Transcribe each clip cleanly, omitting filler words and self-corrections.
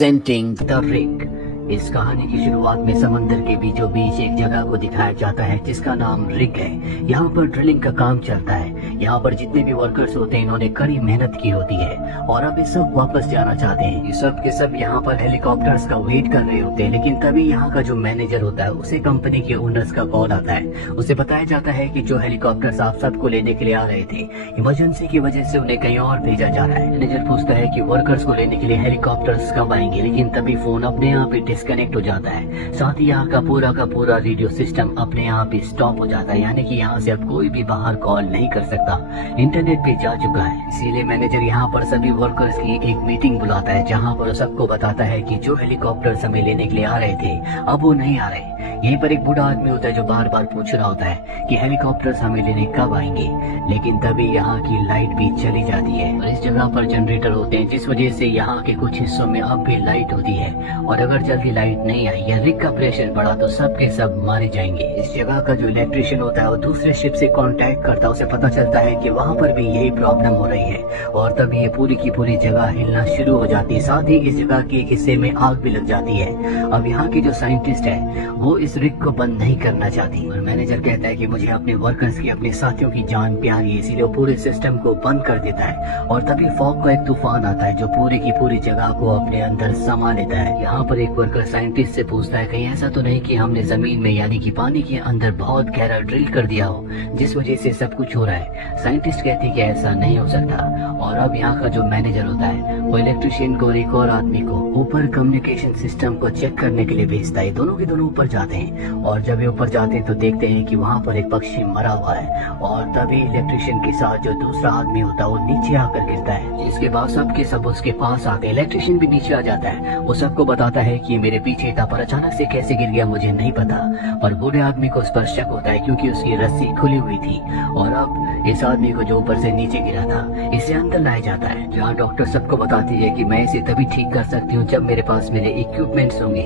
Presenting the rig. इस कहानी की शुरुआत में समंदर के बीचों बीच एक जगह को दिखाया जाता है जिसका नाम रिग है। यहाँ पर ड्रिलिंग का काम चलता है। यहाँ पर जितने भी वर्कर्स होते हैं इन्होंने कड़ी मेहनत की होती है और अब ये सब वापस जाना चाहते हैं। ये सब के सब यहाँ पर हेलीकॉप्टर्स का वेट कर रहे होते हैं, लेकिन तभी यहाँ का जो मैनेजर होता है उसे कंपनी के ओनर्स का कॉल आता है। उसे बताया जाता है कि जो हेलीकॉप्टर्स आप सबको लेने के लिए आ रहे थे, इमरजेंसी की वजह से उन्हें कहीं और भेजा जा रहा है। मैनेजर पूछता है कि वर्कर्स को लेने के लिए हेलीकॉप्टर्स कब आएंगे, लेकिन तभी फोन अपने आप ही डिस्कनेक्ट हो जाता है। साथ ही यहाँ का पूरा रेडियो सिस्टम अपने आप ही स्टॉप हो जाता है, यानी कि यहाँ से अब कोई भी बाहर कॉल नहीं कर सकता। इंटरनेट पे जा चुका है। इसीलिए मैनेजर यहाँ पर सभी वर्कर्स की एक मीटिंग बुलाता है, जहाँ पर सबको बताता है कि जो हेलीकॉप्टर्स हमें लेने के लिए आ रहे थे अब वो नहीं आ रहे। यहीं पर एक बूढ़ा आदमी होता है जो बार बार पूछ रहा होता है कि हेलीकॉप्टर्स हमें लेने कब आएंगे, लेकिन तभी यहाँ की लाइट भी चली जाती है और इस जगह पर जनरेटर होते हैं, जिस वजह से यहाँ के कुछ हिस्सों में अब भी लाइट होती है। और अगर जल्दी लाइट नहीं आई या रिग का प्रेशर बढ़ा तो सब के सब मारे जाएंगे। इस जगह का जो इलेक्ट्रिशियन होता है वो दूसरे शिप से कांटेक्ट करता है। उसे पता चलता है कि वहाँ पर भी यही प्रॉब्लम हो रही है और तभी ये पूरी की पूरी जगह हिलना शुरू हो जाती है। साथ ही इस जगह के एक हिस्से में आग भी लग जाती है। अब यहाँ की जो साइंटिस्ट है वो इस रिग को बंद नहीं करना चाहती और मैनेजर कहता है कि मुझे अपने वर्कर्स की, अपने साथियों की जान प्यारी है, इसीलिए वो पूरे सिस्टम को बंद कर देता है। और तभी फॉग का एक तूफान आता है जो पूरी की पूरी जगह को अपने अंदर समा लेता है। यहाँ पर एक वर्कर साइंटिस्ट से पूछता है कहीं ऐसा तो नहीं कि हमने जमीन में यानी कि पानी के अंदर बहुत गहरा ड्रिल कर दिया हो जिस वजह से सब कुछ हो रहा है। साइंटिस्ट कहती है कि ऐसा नहीं हो सकता। और अब यहाँ का जो मैनेजर होता है वो इलेक्ट्रिशियन को और एक और आदमी को ऊपर कम्युनिकेशन सिस्टम को चेक करने के लिए भेजता है। दोनों के दोनों ऊपर जाते हैं और जब ये ऊपर जाते हैं तो देखते हैं कि वहाँ पर एक पक्षी मरा हुआ है और तभी इलेक्ट्रिशियन के साथ जो दूसरा आदमी होता है वो नीचे आकर गिरता है। इसके बाद सब के सब उसके पास आते हैं। इलेक्ट्रिशियन भी नीचे आ जाता है। वो सबको बताता है कि मेरे पीछे था पर अचानक से कैसे गिर गया मुझे नहीं पता। और बूढ़े आदमी को उस पर शक होता है क्योंकि उसकी रस्सी खुली हुई थी और अब इस आदमी को जो ऊपर से नीचे गिरा था इसे अंदर लाया जाता है, जहाँ डॉक्टर सबको बताती है कि मैं इसे तभी ठीक कर सकती हूँ जब मेरे पास मेरे इक्विपमेंट्स होंगे।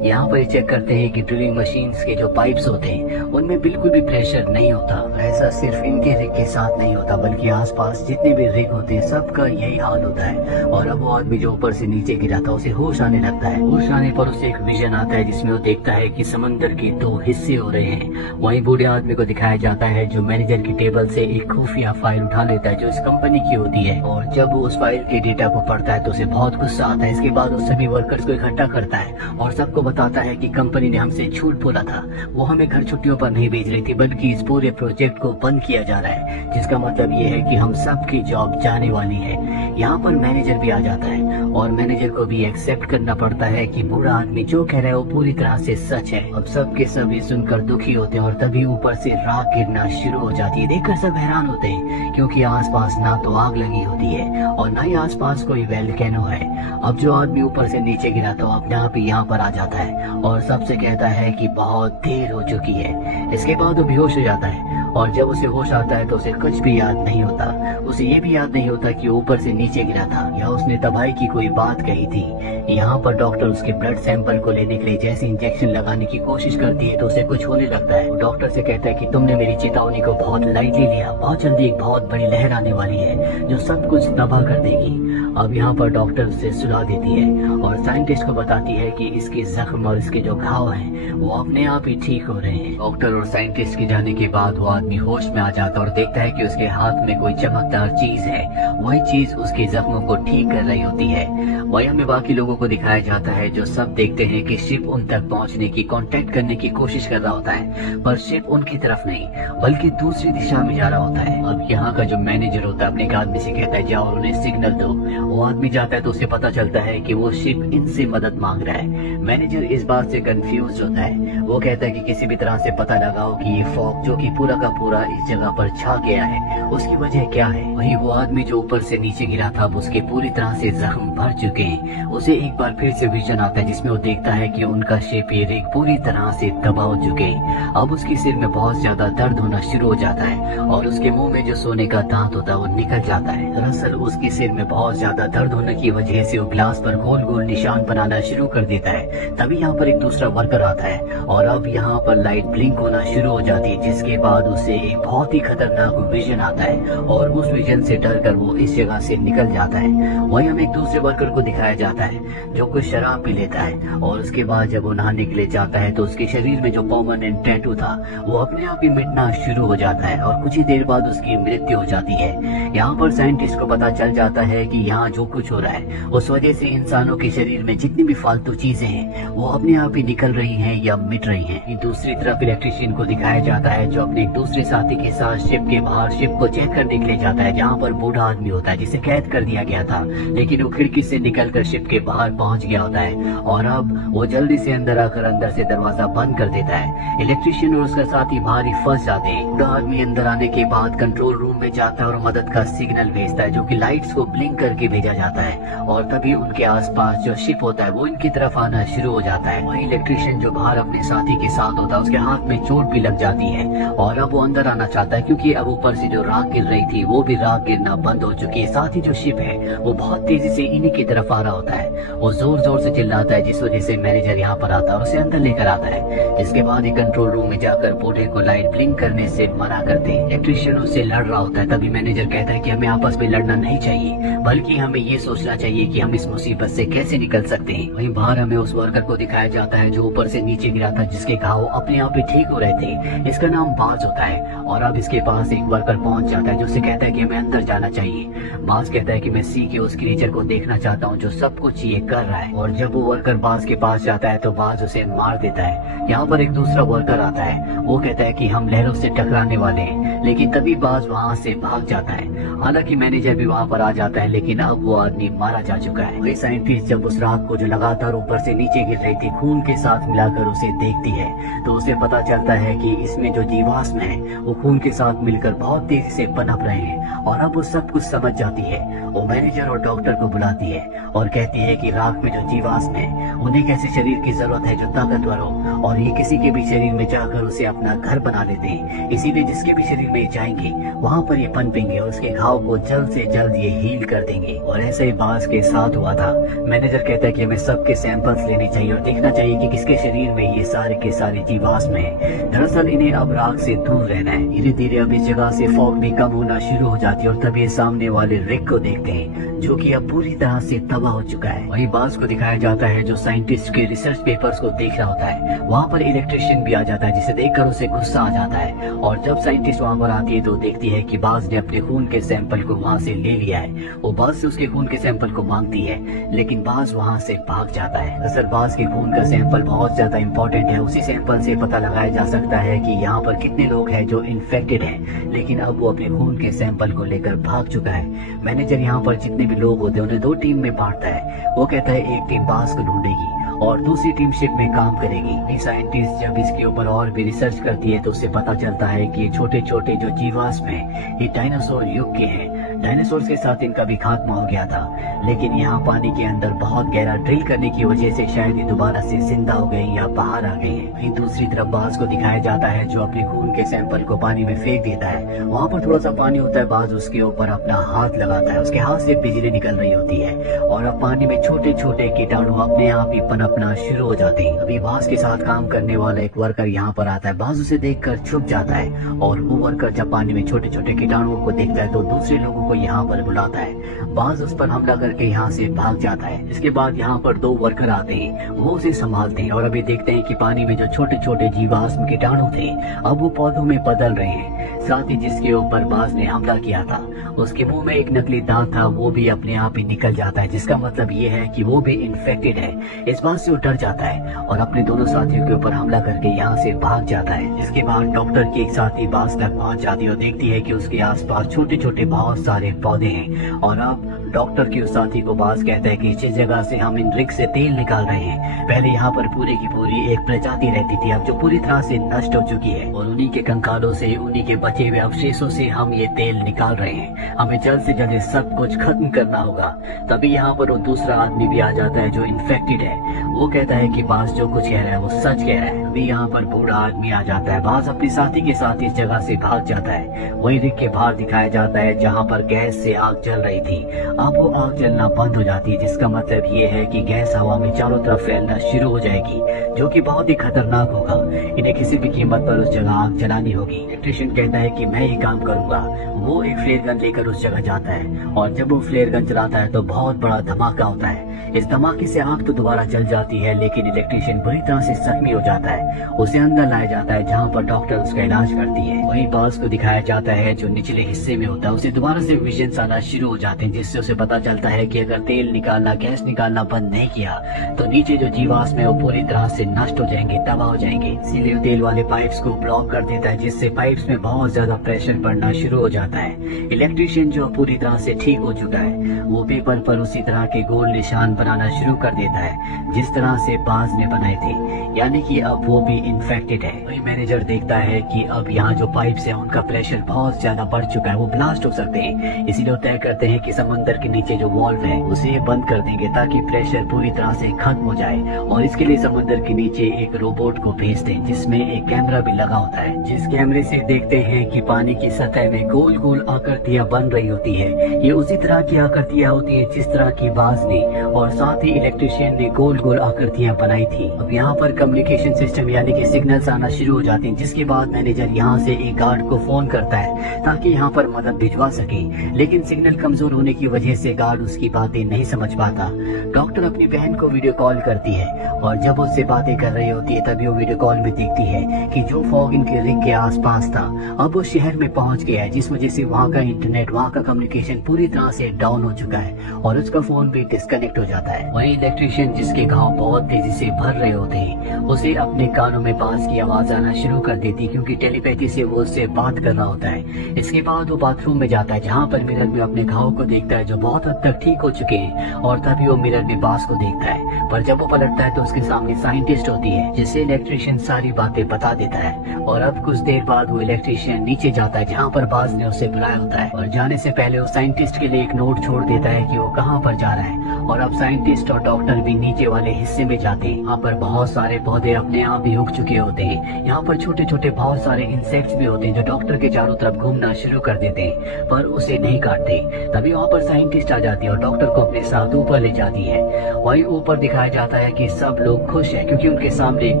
यहाँ पर चेक करते हैं कि ड्रिलिंग मशीन्स के जो पाइप्स होते हैं उनमें बिल्कुल भी प्रेशर नहीं होता। ऐसा सिर्फ इनके रिग के साथ नहीं होता बल्कि आसपास जितने भी रिग होते हैं सबका यही हाल होता है। और अब वो आदमी जो ऊपर से नीचे गिरा था उसे होश आने लगता है। होश आने पर उसे एक विजन आता है जिसमें वो देखता है कि समंदर के दो हिस्से हो रहे हैं। वहीं बूढ़े आदमी को दिखाया जाता है जो मैनेजर की टेबल से एक खुफिया फाइल उठा लेता है जो इस कंपनी की होती है और जब वो उस फाइल के डेटा को पढ़ता है तो उसे बहुत गुस्सा आता है। इसके बाद वो सभी वर्कर्स को इकट्ठा करता है और सबको बताता है कि कंपनी ने हमसे झूठ बोला था। वो हमें घर छुट्टियों पर नहीं भेज रही थी बल्कि इस पूरे प्रोजेक्ट को बंद किया जा रहा है, जिसका मतलब ये है कि हम सबकी जॉब जाने वाली है। यहाँ पर मैनेजर भी आ जाता है और मैनेजर को भी एक्सेप्ट करना पड़ता है कि बूढ़ा आदमी जो कह रहा है वो पूरी तरह से सच है। अब सब के सब ये सुनकर दुखी होते हैं और तभी ऊपर से राख गिरना शुरू हो जाती है। देखकर सब हैरान होते हैं क्योंकि आसपास ना तो आग लगी होती है और ना ही आसपास कोई वोल्केनो है। अब जो आदमी ऊपर से नीचे गिरा तो अपने आप ही यहाँ पर आ जाता है और सबसे कहता है कि बहुत देर हो चुकी है। इसके बाद वो बेहोश हो जाता है और जब उसे होश आता है तो उसे कुछ भी याद नहीं होता। उसे ये भी याद नहीं होता कि ऊपर से नीचे गिरा था या उसने तबाही की कोई बात कही थी। यहाँ पर डॉक्टर उसके ब्लड सैंपल को लेने के लिए जैसे इंजेक्शन लगाने की कोशिश करती है तो उसे कुछ होने लगता है। डॉक्टर से कहता है कि तुमने मेरी चेतावनी को बहुत लाइटली लिया, बहुत जल्दी एक बहुत बड़ी लहर आने वाली है जो सब कुछ तबाह कर देगी। अब यहाँ पर डॉक्टर उसे सुला देती है और साइंटिस्ट को बताती है कि इसके जख्म और इसके जो घाव हैं वो अपने आप ही ठीक हो रहे हैं। डॉक्टर और साइंटिस्ट के जाने के बाद वो आदमी होश में आ जाता है और देखता है कि उसके हाथ में कोई चमकदार चीज है। वही चीज उसके जख्मों को ठीक कर रही होती है। वही हमें बाकी लोगों को दिखाया जाता है जो सब देखते हैं कि शिप उन तक पहुंचने की, कांटेक्ट करने की कोशिश कर रहा होता है पर शिप उनकी तरफ नहीं बल्कि दूसरी दिशा में जा रहा होता है। अब यहाँ का जो मैनेजर होता है अपने एक आदमी से कहता है जाओ और उन्हें सिग्नल दो। वो आदमी जाता है तो उसे पता चलता है कि वो शिप इनसे मदद मांग रहा है। मैनेजर इस बात से कंफ्यूज होता है। वो कहता है कि किसी भी तरह से पता लगाओ कि ये फॉग जो कि पूरा का पूरा इस जगह पर छा गया है उसकी वजह क्या है। वही वो आदमी जो ऊपर से नीचे गिरा था अब उसके पूरी तरह से जख्म भर चुके हैं। उसे एक बार फिर से विजन आता है जिसमें वो देखता है कि उनका शिप ये रिग पूरी तरह से तबाह हो चुके हैं। अब उसके सिर में बहुत ज्यादा दर्द होना शुरू हो जाता है और उसके मुंह में जो सोने का दांत होता है वो निकल जाता है। दरअसल उसके सिर में बहुत ज्यादा दर्द होने की वजह से वो ग्लास पर गोल गोल निशान बनाना शुरू कर देता है। तभी यहाँ पर एक दूसरा वर्कर आता है और अब यहाँ पर लाइट ब्लिंक होना शुरू हो जाती है जिसके बाद उसे एक बहुत ही खतरनाक विजन आता है और उस विजन से डरकर वो इस जगह से निकल जाता है। वहीं हमें एक दूसरे वर्कर को दिखाया जाता है जो कुछ शराब पी लेता है और उसके बाद जब वो नहाने के लिए जाता है तो उसके शरीर में जो परमानेंट टैटू था वो अपने आप ही मिटना शुरू हो जाता है और कुछ ही देर बाद उसकी मृत्यु हो जाती है। यहाँ पर साइंटिस्ट को पता चल जाता है कि यहाँ जो कुछ हो रहा है उस वजह से इंसानों के शरीर में जितनी भी फालतू चीजें हैं वो अपने आप ही निकल रही हैं या मिट रही हैं। दूसरी तरफ इलेक्ट्रिशियन को दिखाया जाता है जो अपने एक दूसरे साथी के साथ शिप के बाहर शिप को चेक करने के लिए जाता है, जहाँ पर बूढ़ा आदमी होता है जिसे कैद कर दिया गया था, लेकिन वो खिड़की से निकलकर शिप के बाहर पहुंच गया होता है और अब वो जल्दी से अंदर आकर अंदर से दरवाजा बंद कर देता है। इलेक्ट्रिशियन और उसका साथी बाहर ही फंस जाते हैं। बूढ़ा आदमी अंदर आने के बाद कंट्रोल रूम में जाता है और मदद का सिग्नल भेजता है जो कि लाइट्स को ब्लिंक करके भेजा जाता है और तभी उनके आसपास जो शिप होता है वो इनकी तरफ आना शुरू हो जाता है। वही इलेक्ट्रिशियन जो बाहर अपने साथी के साथ होता है उसके हाथ में चोट भी लग जाती है और अब वो अंदर आना चाहता है क्योंकि अब ऊपर से जो राख गिर रही थी वो भी राख गिरना बंद हो चुकी है। साथ ही जो शिप है वो बहुत तेजी से इन्हीं की तरफ आ रहा होता है। वो जोर जोर से चिल्लाता है जिस वजह से मैनेजर यहाँ पर आता है और उसे अंदर लेकर आता है। इसके बाद ही कंट्रोल रूम में जाकर बूढ़े को लाइट ब्लिंक करने से मना करते हैं। इलेक्ट्रिशियन उससे लड़ रहा होता है, तभी मैनेजर कहता है कि हमें आपस में लड़ना नहीं चाहिए बल्कि हमें ये सोचना चाहिए कि हम इस मुसीबत से कैसे निकल सकते हैं। वहीं बाहर हमें उस वर्कर को दिखाया जाता है जो ऊपर से नीचे गिरा था जिसके घाव अपने आप ही ठीक हो रहे थे। इसका नाम बाज होता है और अब इसके पास एक वर्कर पहुंच जाता है जो उसे कहता है कि हमें अंदर जाना चाहिए। बाज कहता है कि मैं सी के उस क्रीचर को देखना चाहता हूँ जो सब कुछ ये कर रहा है और जब वो वर्कर बाज के पास जाता है तो बाज उसे मार देता है। यहाँ पर एक दूसरा वर्कर आता है, वो कहता है कि हम लहरों से टकराने वाले हैं, लेकिन तभी बाज वहाँ से भाग जाता है। हालांकि मैनेजर भी वहाँ पर आ जाता है लेकिन अब वो आदमी मारा जा चुका है। वही साइंटिस्ट जब उस राख को जो लगातार ऊपर से नीचे गिर रही थी खून के साथ मिलाकर उसे देखती है तो उसे पता चलता है कि इसमें जो जीवाश्म है वो खून के साथ मिलकर बहुत तेजी से पनप रहे हैं और अब वो सब कुछ समझ जाती है। वो मैनेजर और डॉक्टर को बुलाती है और कहती है कि राख में जो जीवाश्म है उन्हें कैसे शरीर की जरूरत है जो ताकतवर हो और ये किसी के भी शरीर में जाकर उसे अपना घर बना लेते हैं। इसीलिए जिसके भी शरीर में जाएंगे वहाँ पर ये पनपेंगे और उसके घाव को जल्द से जल्द ये हील कर देंगे और ऐसे ही बाज के साथ हुआ था। मैनेजर कहता है कि हमें सबके सैंपल्स लेने चाहिए और देखना चाहिए कि किसके शरीर में ये सारे के सारे जीवाश्म है। दरअसल इन्हें अब राख से दूर रहना है। धीरे धीरे अब इस जगह से फॉग भी कम होना शुरू हो जाती है और तभी सामने वाले रिक को देखते हैं जो कि अब पूरी तरह से तबाह हो चुका है। वही बाज को दिखाया जाता है जो साइंटिस्ट के रिसर्च पेपर्स को देख रहा होता है। वहाँ पर इलेक्ट्रिशियन भी आ जाता है जिसे देखकर उसे गुस्सा आ जाता है और जब साइंटिस्ट वहाँ पर आती है तो देखती है कि बाज ने अपने खून के सैंपल को वहाँ से ले लिया है। वो बाज से उसके खून के सैंपल को मांगती है लेकिन बाज वहाँ से भाग जाता है। दरअसल बाज के खून का सैंपल बहुत ज्यादा इम्पोर्टेंट है। उसी सैंपल से पता लगाया जा सकता है कि यहाँ पर कितने लोग हैं जो इन्फेक्टेड हैं, लेकिन अब वो अपने खून के सैंपल को लेकर भाग चुका है। मैनेजर यहाँ पर जितने भी लोग होते हैं उन्हें दो टीम में बांटता है। वो कहता है एक टीम बाज को ढूंढेगी और दूसरी टीम शिप में काम करेगी। साइंटिस्ट जब इसके ऊपर और भी रिसर्च करती है तो उससे पता चलता है कि छोटे छोटे जो जीवाश्म हैं ये डायनासोर युग के हैं। डायनासोर के साथ इनका भी खात्मा हो गया था, लेकिन यहाँ पानी के अंदर बहुत गहरा ड्रिल करने की वजह से शायद ये दोबारा से जिंदा हो गए या बाहर आ गए हैं। वहीं दूसरी तरफ बाज को दिखाया जाता है जो अपने खून के सैंपल को पानी में फेंक देता है। वहाँ पर थोड़ा सा पानी होता है, बाज उसके ऊपर अपना हाथ लगाता है, उसके हाथ से बिजली निकल रही होती है और अब पानी में छोटे छोटे कीटाणु अपने आप ही पनपना शुरू हो जाते हैं। अभी बाज के साथ काम करने वाला एक वर्कर यहाँ पर आता है। बाज उसे देखकर छुप जाता है और वो वर्कर जब पानी में छोटे छोटे कीटाणुओं को देखता है तो दूसरे लोगों को यहाँ पर बुलाता है। बाज उस पर हमला करके यहाँ से भाग जाता है। इसके बाद यहाँ पर दो वर्कर आते हैं, वो उसे संभालते हैं और अभी देखते हैं कि पानी में जो छोटे छोटे जीवाश्म कीटाणु थे अब वो पौधों में बदल रहे हैं। साथ ही जिसके ऊपर बाज ने हमला किया था उसके मुंह में एक नकली दांत था, वो भी अपने आप ही निकल जाता है, जिसका मतलब ये है कि वो भी इन्फेक्टेड है। इस बात से वो डर जाता है और अपने दोनों साथियों के ऊपर हमला करके यहाँ से भाग जाता है। इसके बाद डॉक्टर की एक साथी बाज तक पहुँच जाती है और देखती है कि उसके आसपास छोटे छोटे बहुत सारे पौधे हैं और अब डॉक्टर के उस साथी को बाज कहता है कि जिस जगह से हम इन रिग से तेल निकाल रहे हैं पहले यहाँ पर पूरी की पूरी एक प्रजाति रहती थी, अब जो पूरी तरह से नष्ट हो चुकी है और उन्हीं के कंकालों से, उन्हीं के बचे हुए अवशेषों से हम ये तेल निकाल रहे हैं। हमें जल्द से जल्द सब कुछ खत्म करना होगा। तभी यहाँ पर वो दूसरा आदमी भी आ जाता है जो इन्फेक्टेड है। वो कहता है कि बाज जो कुछ कह रहा है वो सच कह रहा है। अभी यहाँ पर बूढ़ा आदमी आ जाता है। बाज अपने साथी के साथ इस जगह से भाग जाता है। वही रिग के बाहर दिखाया जाता है जहाँ पर गैस से आग जल रही थी अब वो आग जलना बंद हो जाती है, जिसका मतलब ये है कि गैस हवा में चारों तरफ फैलना शुरू हो जाएगी, जो कि बहुत ही खतरनाक होगा। इन्हें किसी भी कीमत पर उस जगह आग जलानी होगी। इलेक्ट्रिशियन कहता है कि मैं ये काम करूंगा। वो एक फ्लेयर गन लेकर उस जगह जाता है और जब वो फ्लेयर गन चलाता है तो बहुत बड़ा धमाका होता है। इस धमाके से आग तो दोबारा जल जाती है, लेकिन इलेक्ट्रिशियन बुरी तरह से जख्मी हो जाता है। उसे अंदर लाया जाता है जहाँ पर डॉक्टर उसका इलाज करती है। वही बास को दिखाया जाता है जो निचले हिस्से में होता है। उसे दोबारा से विजन्स आना शुरू हो जाते हैं, जिससे उसे पता चलता है कि अगर तेल निकालना, गैस निकालना बंद नहीं किया तो नीचे जो जीवाश्म है वो पूरी तरह से नष्ट हो जाएंगे, तबाह हो जाएंगे। इसीलिए तेल वाले पाइप्स को ब्लॉक कर देता है, जिससे पाइप्स में बहुत ज्यादा प्रेशर पड़ना शुरू हो जाता है। इलेक्ट्रिशियन जो पूरी तरह से ठीक हो चुका है वो पेपर पर उसी तरह के गोल निशान बनाना शुरू कर देता है जिस तरह से बाज ने बनाए थे, यानी कि अब वो भी इन्फेक्टेड है। वही मैनेजर देखता है कि अब यहाँ जो पाइप्स हैं उनका प्रेशर बहुत ज्यादा बढ़ चुका है, वो ब्लास्ट हो सकते हैं। इसीलिए वो तय करते हैं कि समंदर के नीचे जो वॉल्व है उसे बंद कर देंगे ताकि प्रेशर पूरी तरह से खत्म हो जाए। और इसके लिए समंदर के नीचे एक रोबोट को भेज दें जिसमें एक कैमरा भी लगा होता है, जिस कैमरे से देखते हैं कि पानी की सतह में गोल गोल आकृतियां बन रही होती है। ये उसी तरह की आकृतियां होती है जिस तरह की बाज ने और साथ ही इलेक्ट्रिशियन ने गोल गोल आकृतियां बनाई थी। अब यहाँ पर कम्युनिकेशन सिस्टम यानी कि सिग्नल्स आना शुरू हो जाते हैं, जिसके बाद मैनेजर यहाँ से एक गार्ड को फोन करता है ताकि यहाँ पर मदद भिजवा सके, लेकिन सिग्नल कमजोर होने की वजह से गार्ड उसकी बातें नहीं समझ पाता। डॉक्टर अपनी बहन को वीडियो कॉल करती है और जब उससे बातें कर रही होती है तभी वो वीडियो कॉल में देखती है कि जो फॉग इनके रिंग के आसपास था अब वो शहर में पहुंच गया है, जिस वजह से वहाँ का इंटरनेट, वहाँ का कम्युनिकेशन पूरी तरह से डाउन हो चुका है और उसका फोन भी डिस्कनेक्ट हो जाता है। वही इलेक्ट्रिशियन जिसके घाव बहुत तेजी से भर रहे होते हैं उसे अपने कानों में बांस की आवाज आना शुरू कर देती क्योंकि टेलीपैथी से वो उससे बात कर रहा होता है। इसके बाद वो बाथरूम में जाता है जहाँ पर मिरर में अपने घाव को देखता है जो बहुत हद तक ठीक हो चुके हैं और तभी वो मिरर में बांस को देखता है, पर जब वो पलटता है तो उसके सामने साइंटिस्ट होती है जिससे इलेक्ट्रिशियन सारी बातें बता देता है। और अब कुछ देर बाद वो इलेक्ट्रिशियन नीचे जाता है जहाँ पर बाज ने उसे बुलाया होता है और जाने से पहले वो साइंटिस्ट के लिए एक नोट छोड़ देता है कि वो कहाँ पर जा रहा है। और अब साइंटिस्ट और डॉक्टर भी नीचे वाले हिस्से में जाते हैं। यहाँ पर बहुत सारे पौधे अपने आप भी उग चुके होते हैं। यहाँ पर छोटे छोटे बहुत सारे इंसेक्ट्स भी होते हैं जो डॉक्टर के चारों तरफ घूमना शुरू कर देते हैं पर उसे नहीं काटते। तभी वहाँ पर साइंटिस्ट आ जाती है और डॉक्टर को अपने साथ ऊपर ले जाती है। वहीं ऊपर दिखाया जाता है कि सब लोग खुश हैं क्योंकि उनके सामने एक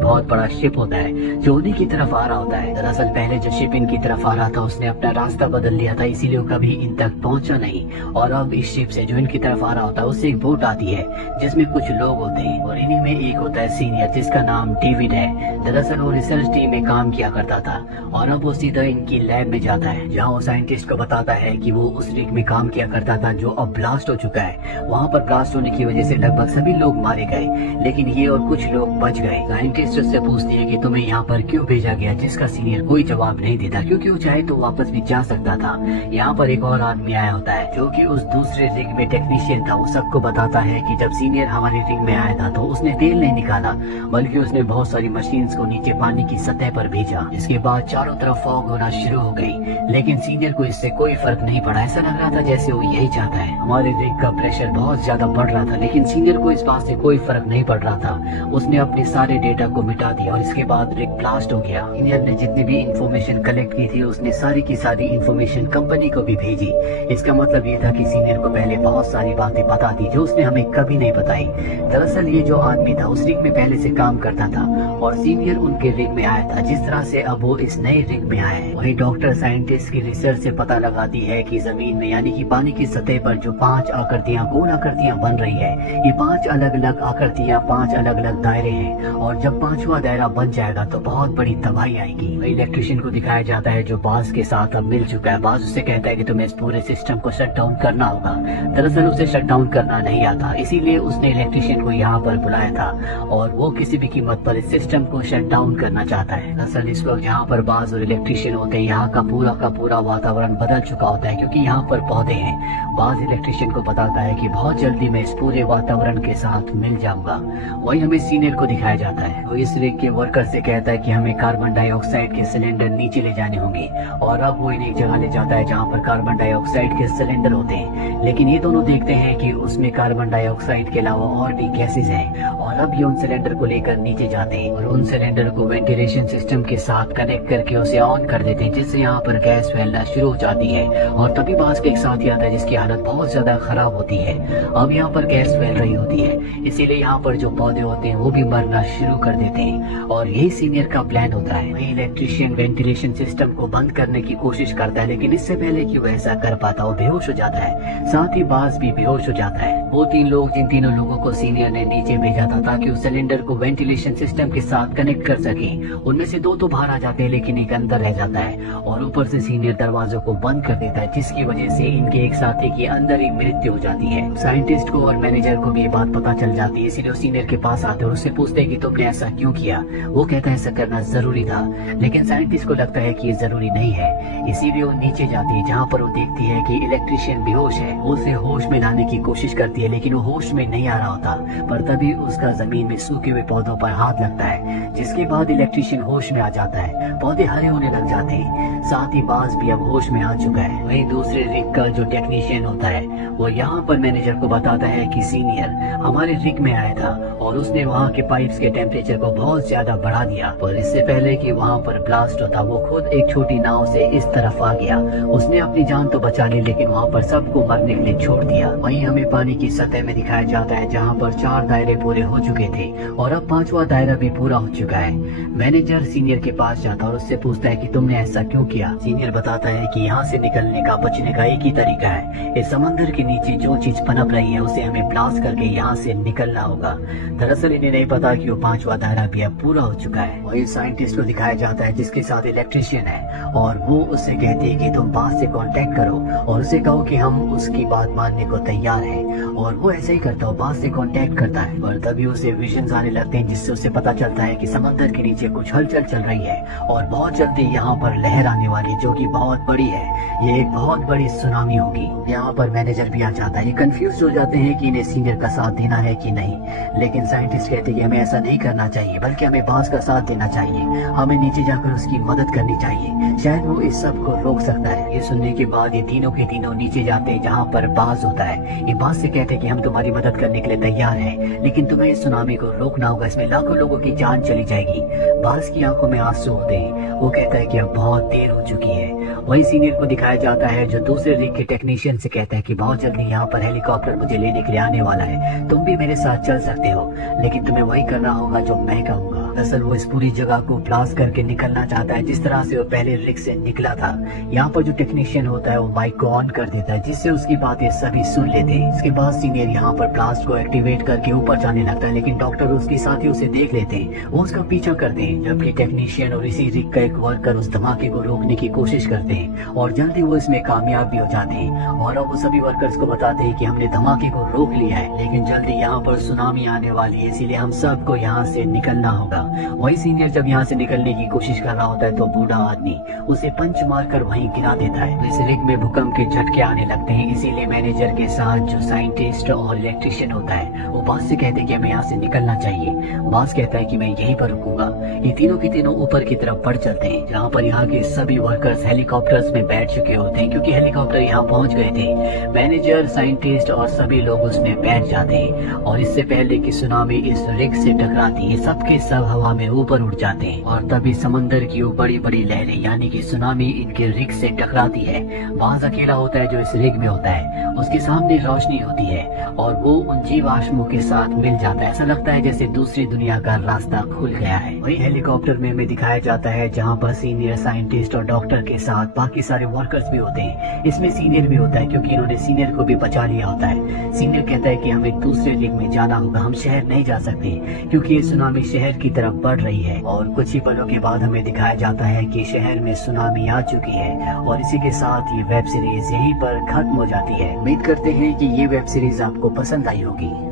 बहुत बड़ा शिप होता है जो उन्हीं की तरफ आ रहा होता है। दरअसल पहले जो शिप इनकी तरफ आ रहा था उसने अपना रास्ता बदल लिया था, इसीलिए वो कभी इन तक पहुंचा नहीं। और अब इस शिप से जो इनकी तरफ आ रहा होता है उससे एक बोट आती है जिसमें कुछ लोग होते हैं और इन्हीं में एक होता है सीनियर जिसका नाम डेविड है। दरअसल वो रिसर्च टीम में काम किया करता था और अब वो सीधा इनकी लैब में जाता है जहाँ वो साइंटिस्ट को बताता है कि वो उस रिग में काम किया करता था जो अब ब्लास्ट हो चुका है। वहाँ पर ब्लास्ट होने की वजह से लगभग सभी लोग मारे गए लेकिन ये और कुछ लोग बच गए। साइंटिस्ट उससे पूछती है कि तुम्हें यहाँ पर क्यों भेजा गया, जिसका सीनियर कोई जवाब नहीं देता क्योंकि वो चाहे तो वापस भी जा सकता था। यहाँ पर एक और आदमी आया होता है जो कि उस दूसरे रिग में टेक्नीशियन था। वो सबको बताता है कि जब सीनियर हमारी रिग में आया था तो उसने तेल नहीं निकाला बल्कि उसने बहुत सारी मशीन्स को नीचे पानी की सतह पर भेजा। इसके बाद चारों तरफ फॉग होना शुरू हो गई लेकिन सीनियर को इससे कोई फर्क नहीं पड़ा। ऐसा लग रहा था जैसे वो यही चाहता है। हमारे रिग का प्रेशर बहुत ज्यादा बढ़ रहा था लेकिन सीनियर को इस बात से कोई फर्क नहीं पड़ रहा था। उसने अपने सारे डेटा को मिटा दिया और इसके बाद रिग ब्लास्ट हो गया। सीनियर ने जितनी भी इंफॉर्मेशन कलेक्ट की थी उसने सारी की सारी इंफॉर्मेशन कंपनी को भी भेजी। इसका मतलब ये था कि सीनियर को पहले बहुत सारी बातें पता थी जो उसने हमें कभी नहीं बताई। दरअसल ये जो आदमी था उस रिग में पहले से काम करता था और सीनियर उनके रिग में आया था, जिस तरह से अब वो इस नए रिग में आया है। वही डॉक्टर साइंटिस्ट की रिसर्च से पता लगाती है कि जमीन में यानी कि पानी की सतह पर जो 5 आकृतियां, गोल आकृतियां बन रही है, ये 5 अलग अलग आकृतियां 5 अलग अलग दायरे हैं और जब 5वां दायरा बन जाएगा तो बहुत बड़ी तबाही आएगी। वही इलेक्ट्रिशियन को दिखाया जाता है जो बाज के साथ अब मिल चुका है। बाज उससे कहता है कि तुम्हें इस पूरे सिस्टम को शट डाउन करना होगा। दरअसल उसे शट डाउन करना नहीं आता, इसीलिए उसने इलेक्ट्रिशियन को यहाँ पर बुलाया था और वो किसी भी कीमत पर इस सिस्टम को शट डाउन करना चाहता है। दरअसल इस वक्त यहाँ पर बाज और इलेक्ट्रिशियन होते हैं, यहाँ का पूरा वातावरण बदल चुका होता है क्योंकि यहाँ पर पौधे हैं। बाज इलेक्ट्रिशियन को बताता है कि बहुत जल्दी मैं इस पूरे वातावरण के साथ मिल जाऊंगा। वही हमें सीनियर को दिखाया जाता है। वो इस रिग के वर्कर से कहता है कि हमें कार्बन डाइऑक्साइड के सिलेंडर नीचे ले जाने होंगे और अब वो इन्हें एक जगह ले जाता है जहाँ पर कार्बन डाइऑक्साइड के सिलेंडर होते हैं। लेकिन ये दोनों देखते हैं कि उसमें कार्बन डाइऑक्साइड के अलावा और भी गैसेज हैं और अब ये उन सिलेंडर को लेकर नीचे जाते हैं और उन सिलेंडर को वेंटिलेशन सिस्टम के साथ कनेक्ट करके उसे ऑन कर देते हैं जिससे यहाँ पर गैस फैलना शुरू हो जाती है। और तभी बाज के एक साथी आता है जिसकी हालत बहुत ज्यादा खराब होती है। अब यहाँ पर गैस फैल रही होती है, इसीलिए यहाँ पर जो पौधे होते हैं वो भी मरना शुरू कर देते हैं और यही सीनियर का प्लान होता है। वही इलेक्ट्रिशियन वेंटिलेशन सिस्टम को बंद करने की कोशिश करता है, लेकिन इससे पहले कि वो ऐसा कर पाता वो बेहोश हो जाता है, साथ ही बाज भी बेहोश हो जाता है। वो 3 लोग, जिन तीनों लोगों को सीनियर ने नीचे भेजा था ताकि उस सिलेंडर को वेंटिलेशन सिस्टम के साथ कनेक्ट कर सके, उनमें से 2 तो बाहर आ जाते हैं लेकिन एक अंदर रह जाता है और ऊपर से सीनियर दरवाजों को बंद कर देता है, जिसकी वजह से इनके एक साथी की अंदर ही मृत्यु हो जाती है। साइंटिस्ट को और मैनेजर को भी ये बात पता चल जाती है, इसीलिए सीनियर के पास आते और उससे पूछते हैं कि तुमने ऐसा क्यों किया। वो कहता है ऐसा करना जरूरी था, लेकिन साइंटिस्ट को लगता है कि ये जरूरी नहीं है, इसीलिए वो नीचे जाती है जहाँ पर वो देखती है कि इलेक्ट्रिशियन बेहोश है। वो उसे होश में लाने की कोशिश करती है लेकिन वो होश में नहीं आ रहा होता, पर तभी उसका जमीन में सूखे हुए पौधों पर हाथ लगता है, जिसके बाद इलेक्ट्रिशियन होश में आ जाता है। पौधे हरे होने लग जाते हैं, साथ ही बाज भी अब होश में आ चुका है। वहीं दूसरे रिग का जो टेक्नीशियन होता है वो यहाँ पर मैनेजर को बताता है कि सीनियर हमारे रिग में आया था और उसने वहाँ के पाइप्स के टेम्परेचर को बहुत ज्यादा बढ़ा दिया, पर इससे पहले कि वहाँ पर ब्लास्ट होता वो खुद एक छोटी नाव से इस तरफ आ गया। उसने अपनी जान तो बचा ली लेकिन वहाँ पर सबको मरने के लिए छोड़ दिया। वहीं हमें पानी की सतह में दिखाया जाता है जहाँ पर 4 दायरे पूरे हो चुके थे और अब 5वां दायरा भी पूरा हो चुका है। मैनेजर सीनियर के पास जाता और उससे पूछता है कि तुमने ऐसा क्यों किया। सीनियर बताता है कि यहाँ से निकलने का, बचने का एक ही तरीका है, इस समंदर के नीचे जो चीज पनप रही है उसे हमें ब्लास्ट करके यहाँ से निकलना होगा। दरअसल इन्हें नहीं पता कि वो 5वां दायरा भी अब पूरा हो चुका है। वही साइंटिस्ट को दिखाया जाता है जिसके साथ इलेक्ट्रिशियन है और वो उससे कहती है कि तुम बास से कांटेक्ट करो और उसे कहो कि हम उसकी बात मानने को तैयार हैं, और वो ऐसे ही करता है, बास से कांटेक्ट करता है। पर तभी उसे विजन्स आने लगते हैं जिससे उसे पता चलता है कि समंदर के नीचे कुछ हलचल चल रही है और बहुत जल्दी यहाँ पर लहर आने वाली है जो कि बहुत बड़ी है। ये एक बहुत बड़ी सुनामी होगी। यहाँ पर मैनेजर भी आ जाता है। ये कंफ्यूज हो जाते हैं कि इन्हें सीनियर का साथ देना है कि नहीं, लेकिन साइंटिस्ट कहते हैं कि हमें ऐसा नहीं करना चाहिए बल्कि हमें बास का साथ देना चाहिए, हमें नीचे जाकर उसकी मदद करनी चाहिए, शायद वो इस सब को रोक सकता है। ये सुनने के बाद ये तीनों के तीनों नीचे जाते हैं जहाँ पर बास होता है। ये बास से कहते हैं कि हम तुम्हारी मदद करने के लिए तैयार हैं, लेकिन तुम्हें इस सुनामी को रोकना होगा, इसमें लाखों लोगों की जान चली जाएगी। बास की आंखों में आंसू होते हैं, वो कहता है कि अब बहुत देर हो चुकी है। वही सीनियर को दिखाया जाता है जो दूसरे रिग के टेक्नीशियन से कहता है कि बहुत जल्दी यहाँ पर हेलीकॉप्टर मुझे लेने के लिए आने वाला है, तुम भी मेरे साथ चल सकते हो, लेकिन तुम्हें वही करना होगा जो मैं कहूँगा। दरअसल वो इस पूरी जगह को ब्लास्ट करके निकलना चाहता है जिस तरह से वो पहले रिग से निकला था। यहाँ पर जो टेक्नीशियन होता है वो माइक को ऑन कर देता है जिससे उसकी बातें सभी सुन लेते हैं। इसके बाद सीनियर यहाँ पर ब्लास्ट को एक्टिवेट करके ऊपर जाने लगता है, लेकिन डॉक्टर और उसके साथी उसे देख लेते हैं, वो उसका पीछा करते हैं, जबकि टेक्नीशियन और इसी रिग का एक वर्कर उस धमाके को रोकने की कोशिश करते हैं और जल्दी वो इसमें कामयाब भी हो जाते हैं। और अब वो सभी वर्कर्स को बताते हैं कि हमने धमाके को रोक लिया है, लेकिन जल्दी यहाँ पर सुनामी आने वाली है, इसीलिए हम सबको यहाँ से निकलना होगा। वही सीनियर जब यहाँ से निकलने की कोशिश कर रहा होता है तो बूढ़ा आदमी उसे पंच मारकर वहीं गिरा देता है। तो इस रिग में भूकंप के झटके आने लगते हैं, इसीलिए मैनेजर के साथ जो साइंटिस्ट और इलेक्ट्रिशियन होता है वो बास से कहते हैं कि हमें यहाँ से निकलना चाहिए। बास कहता है कि मैं यहीं पर रुकूंगा। ये तीनों के तीनों ऊपर की तरफ बढ़ चलते हैं जहाँ पर यहाँ के सभी वर्कर्स हेलीकॉप्टर्स में बैठ चुके होते हैं क्योंकि हेलीकॉप्टर यहाँ पहुँच गए थे। मैनेजर, साइंटिस्ट और सभी लोग उसमें बैठ जाते हैं और इससे पहले कि सुनामी इस रिग से टकराती है सबके सब हवा में ऊपर उड़ जाते हैं और तभी समंदर की वो बड़ी बड़ी लहरें यानी कि सुनामी इनके रिग से टकराती है। बाज अकेला होता है जो इस रिग में होता है, उसके सामने रोशनी होती है और वो उन जीवाश्मों के साथ मिल जाता है। ऐसा लगता है जैसे दूसरी दुनिया का रास्ता खुल गया है। वही हेलीकॉप्टर में हमें दिखाया जाता है जहाँ पर सीनियर, साइंटिस्ट और डॉक्टर के साथ बाकी सारे वर्कर्स भी होते हैं। इसमें सीनियर भी होता है क्योंकि इन्होंने सीनियर को भी बचा लिया होता है। सीनियर कहता है कि हमें दूसरे रिग में जाना होगा, हम शहर नहीं जा सकते क्योंकि ये सुनामी शहर की तरफ बढ़ रही है। और कुछ ही पलों के बाद हमें दिखाया जाता है कि शहर में सुनामी आ चुकी है और इसी के साथ ये वेब सीरीज यहीं पर खत्म हो जाती है। उम्मीद करते हैं कि ये वेब सीरीज आपको पसंद आई होगी।